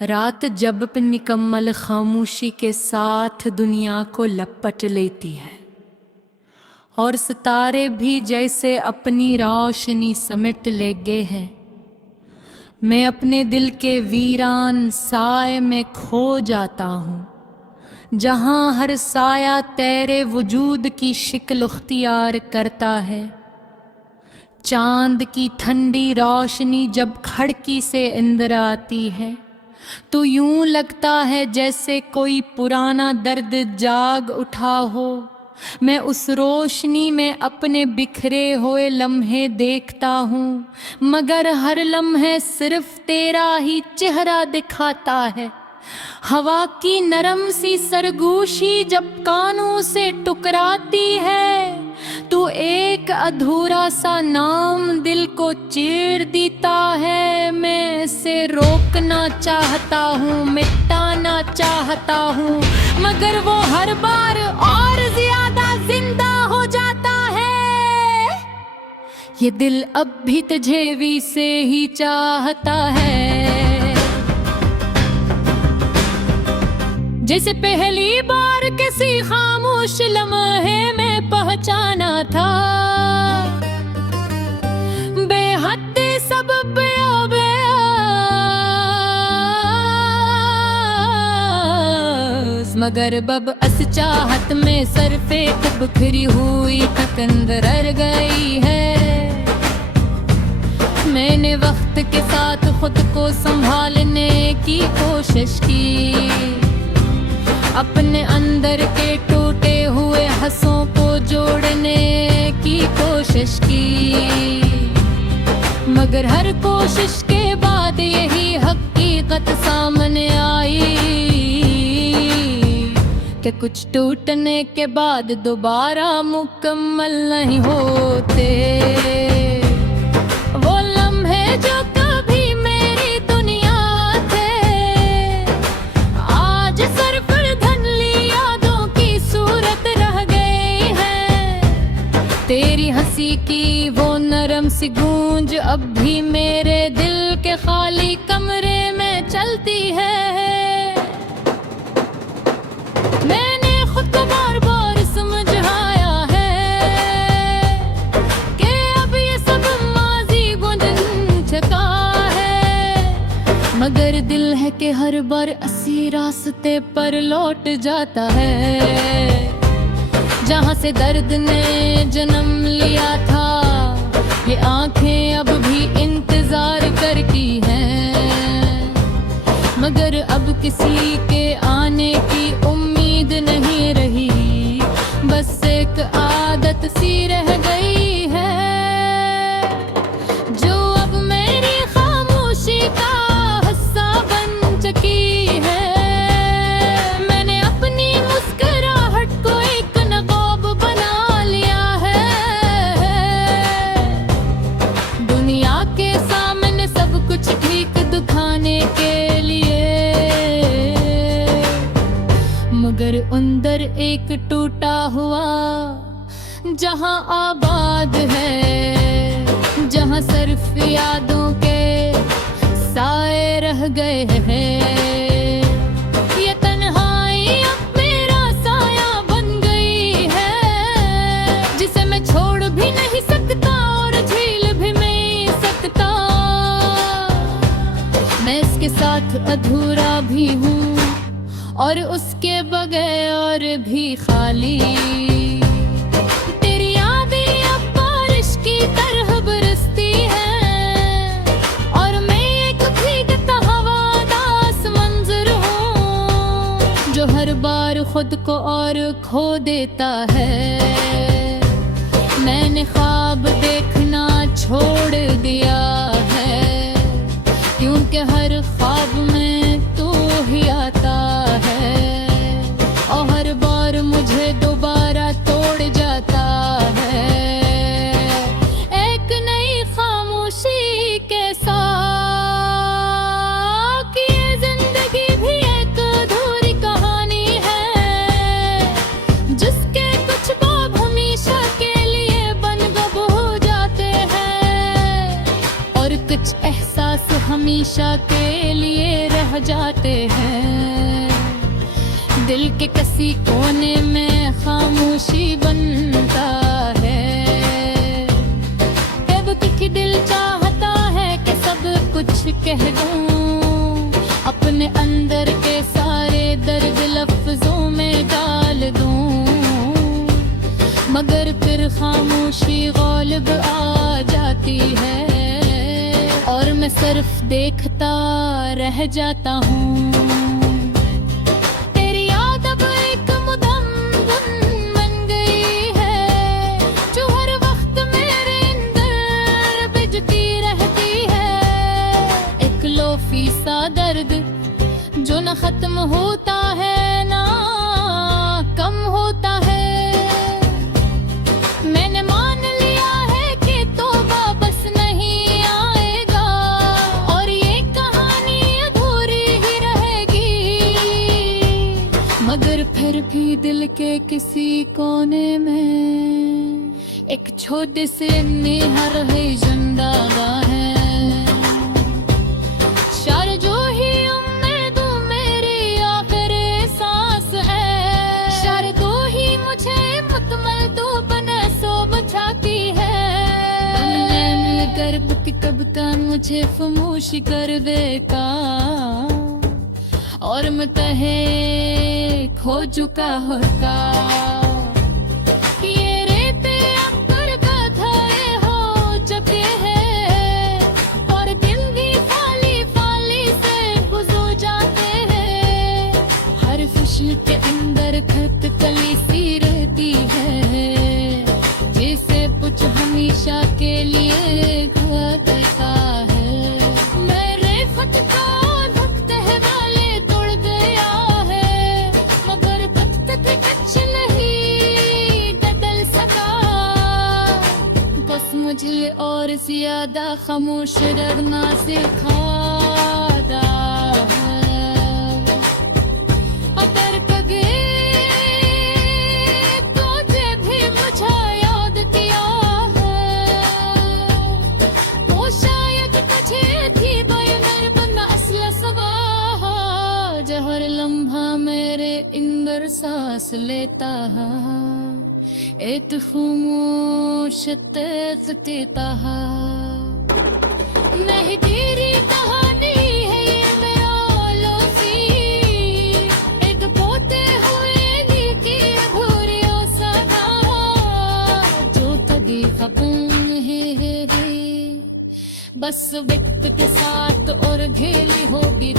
रात जब निकम्मल खामोशी के साथ दुनिया को लपट लेती है और सितारे भी जैसे अपनी रोशनी समेट लेगे हैं, मैं अपने दिल के वीरान साए में खो जाता हूँ, जहाँ हर साया तेरे वजूद की शिक्ल अख्तियार करता है। चांद की ठंडी रोशनी जब खिड़की से अंदर आती है तो यूं लगता है जैसे कोई पुराना दर्द जाग उठा हो। मैं उस रोशनी में अपने बिखरे हुए लम्हे देखता हूँ, मगर हर लम्हे सिर्फ तेरा ही चेहरा दिखाता है। हवा की नरम सी सरगोशी जब कानों से टकराती है तो एक अधूरा सा नाम दिल को चीर देता है। मैं इसे रोकना चाहता हूँ, मिटाना चाहता हूँ, मगर वो हर बार और ज्यादा जिंदा हो जाता है। ये दिल अब भी तुझे भी से ही चाहता है, जैसे पहली बार किसी खामोश लम्हे में पहचाना था। बेहद सब मगर बब अस चाहत में सरफे बिखरी हुई तक अंदर गई है। मैंने वक्त के साथ खुद को संभालने की कोशिश की, अपने अंदर के टूटे हुए हंसों को जोड़ने की कोशिश की, मगर हर कोशिश के बाद यही हकीकत सामने आई कि कुछ टूटने के बाद दोबारा मुकम्मल नहीं होते। वो लम्हे जो कभी मेरी दुनिया थे, आज सिर्फ तेरी हंसी की वो नरम सी गूंज अब भी मेरे दिल के खाली कमरे में चलती है। मैंने खुद को बार बार समझाया है कि अब ये सब माजी गुजर चुका है, मगर दिल है कि हर बार इसी रास्ते पर लौट जाता है जहाँ से दर्द ने जन्म लिया था। ये आंखें अब भी इंतजार करती हैं, मगर अब किसी के आने की उम्मीद नहीं रही, बस एक आदत सी रह गई है जो अब मेरी खामोशी का हिस्सा बन चुकी है। मैंने अपनी मुस्कुराहट को एक बना लिया है, दुनिया के सामने सब कुछ ठीक दिखाने के लिए, मगर अंदर एक टूटा हुआ जहां आबाद है, जहां सिर्फ यादों के साए रह गए हैं। ये तन्हाई अब मेरा साया बन गई है, जिसे मैं छोड़ भी नहीं सकता और झील भी नहीं सकता। मैं इसके साथ अधूरा भी हूँ और उसके बगैर भी खाली। तेरी यादें अब बारिश की तरह बरसती हैं और मैं एक भीगता हवादार मंजर हूँ जो हर बार खुद को और खो देता है। मैंने ख्वाब देखना छोड़ दिया है, क्योंकि हर ख्वाब में तू ही आता है और हर बार मुझे दोबारा तोड़ जाता है। एक नई खामोशी के साथ ये जिंदगी भी एक अधूरी कहानी है, जिसके कुछ बाब हमेशा के लिए बन गब हो जाते हैं और कुछ एहसास हम हमेशा के लिए रह जाते हैं। दिल के किसी कोने में खामोशी बनता है। कब कि दिल चाहता है कि सब कुछ कह दूं, अपने अंदर के सारे दर्द लफ्जों में डाल दूं, मगर फिर खामोशी गालिब आ जाती है और मैं सिर्फ देखता रह जाता हूँ। तेरी याद अब एक मुदम धुन बन गई है, जो हर वक्त मेरे अंदर बजती रहती है। एक लोफी सा दर्द जो न खत्म होता है ना कम होता है। मैंने मान लिया है कि तौबा बस नहीं आएगा और ये कहानी अधूरी ही रहेगी, मगर फिर भी दिल के किसी कोने में एक छोटे से नेहा रहे जिंदा है। शार जो ही उम्मीदों मेरी आखिरी सांस है, शार तो ही मुझे मुकम्मल तो बना सो बचाती है। मैं गर्भ की कविता मुझे खामोश कर देगा और मैं तहे खो चुका होता। ये रेते अक्कर गाथाए हो चुके हैं और दिन भी फाली फाली से गुजर जाते हैं। हर फसल के अंदर खत कली सी रहती है, जिसे कुछ हमेशा के लिए खो देता है। मेरे फटका धकते वाले तोड़ गया है, मगर तब तक कुछ नहीं बदल सका। बस मुझे और ज्यादा खामोश रहना सिखाता है। अगर कभी तुझे भी मुझे याद किया है, तो शायद तुझे थी भाई मेरे बंदा असला सवाह, जो हर लम्हा मेरे अंदर सांस लेता है। एक खामोश देता है। नहीं तेरी कहानी है ये मेरा लोसी, एक पोते हुए की भूरियों सदा, जो कभी खत्म है बस वक्त के साथ और घेली होगी।